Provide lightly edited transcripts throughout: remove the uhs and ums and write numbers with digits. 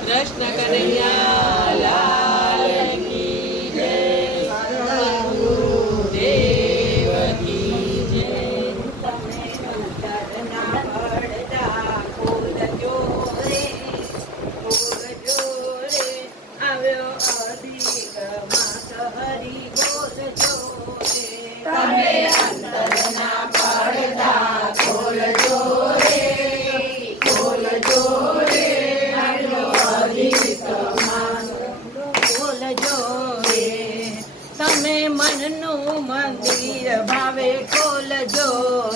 કૃષ્ણ કનૈયા લાલ કી જય, ગુરુદેવ કી જય. તમે અંતરના પડદા ખોલજો રે, ખોલજો રે, આવ્યો અધિક માસ હરી બોલજો રે. તમે અંતરના પડદા ખોલજો રે, ખોલજો રે, આવ્યો અધિક માસ. ખોલજો રે, તમે મનનું મંદિર ભાવે ખોલજો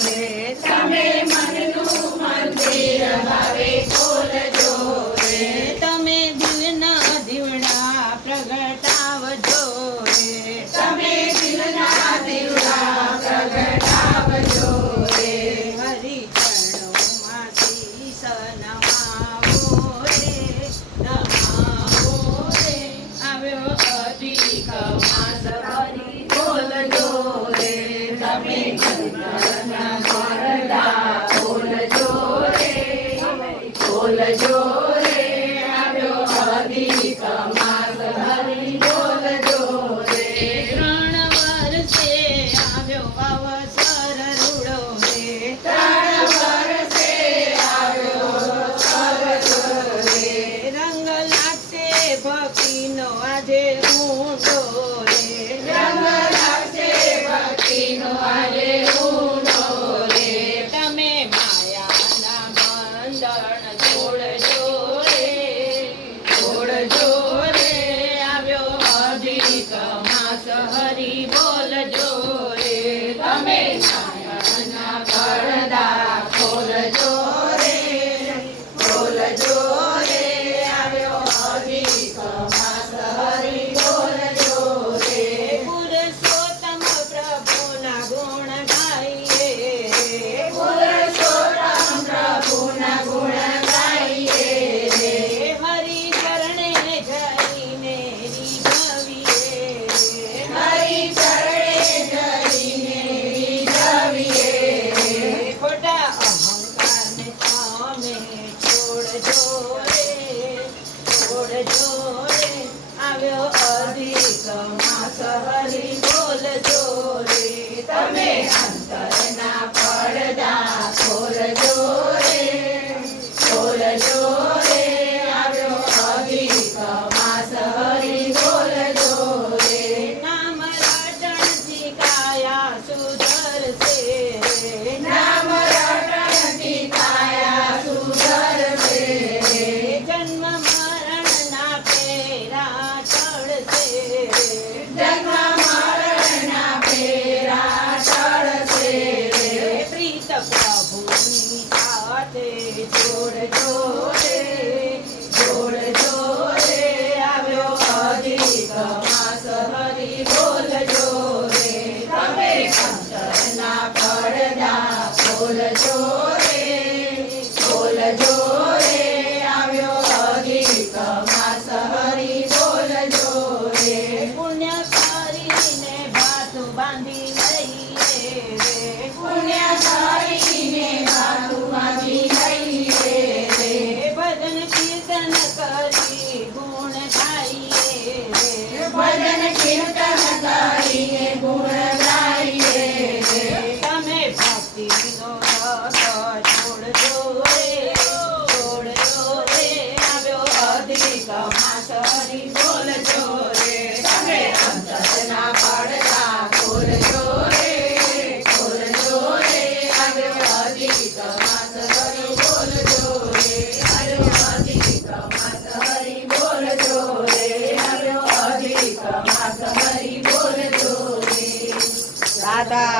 રે. તમે મનનું મંદિર ભાવે ખોલજો રે. તમે દિલના દીવડા પ્રગટાવજો રે. તમે દિલના દીવડા પ્રગટાવજો રે. હરિ ચરણોમાં શીશ નમાવો રે, નમાવો રે. આવ્યો અધિક માસ હરિ બોલજો રે. તમે અંતરના પડદા ખોલજો રે, ખોલજો રે, આવ્યો અધિક માસ હરી બોલજો રે. 3 વર્ષે આવ્યો અવસર રૂડો રે. 3 વર્ષે આવ્યો અવસર રે. રંગ લાગશે ભક્તિનો આજે ઊંડો રે. રંગ લાગશે ભક્તિનો આજે ઊંડો રે. તમે માયાના બંધન છોડજો રે, છોડજો રે. આવ્યો અધિક માસ હરી બોલજો રે. તમે માયાના પડદા ખોલજો રે, ખોલજો રે, આવ્યો અધિક માસ હરી બોલજો રે. પુરુષોત્તમ પ્રભુના ગુણ ગાઈએ રે. પુરુષોત્તમ પ્રભુના ગુણ ગાઈએ રે. હરિ ચરણે જઈને રીઝવીએ રે. હરિ ચરણે જઈને રીઝવીએ રે. ખોટા અહંકારને તમે છોડજો રે, છોડજો રે. આવ્યો અધિક માસ હરી બોલજો રે. તમે અંતરના પડદા ખોલજો રે, ખોલજો રે, આવ્યો અધિક માસ હરી બોલજો રે. નામ રટણથી કાયા સુધરશે રે. નામ રટણથી કાયા સુધરશે રે. જન્મ મરણના ફેરા ચડશે રે. જન્મ મરણના ફેરા ચડશે રે. પ્રીત પ્રભુની સાથે જોડજો રે, જોડજો રે, આવ્યો અધિક માસ હરી બોલજો રે. તમે અંતરના પડદા ખોલજો રે, ખોલજો રે, આવ્યો અધિક માસ હરી બોલજો રે. પુણ્ય કરીને ભાતું બાંધી લઈએ રે. પુણ્ય કરીને ભાતું બાંધી લઈએ રે. ભજન કીર્તન કરી ગુણ ગાઈએ રે. ભજન કીર્તન કરીને ગુણ ગાઈએ રે. તમે ભક્તિનો રસ છોડજો રે, છોડજો રે. આવ્યો અધિક માસ હરી બોલજો રે. તમે અંતરના પડદા ખોલજો રે, ખોલજો રે, આવ્યો અધિક માસ હરી બોલજો રે. આવ્યો અધિક માસ હરી બોલજો રે. આવ્યો અધિક માસ હરી બોલજો રે. રાધા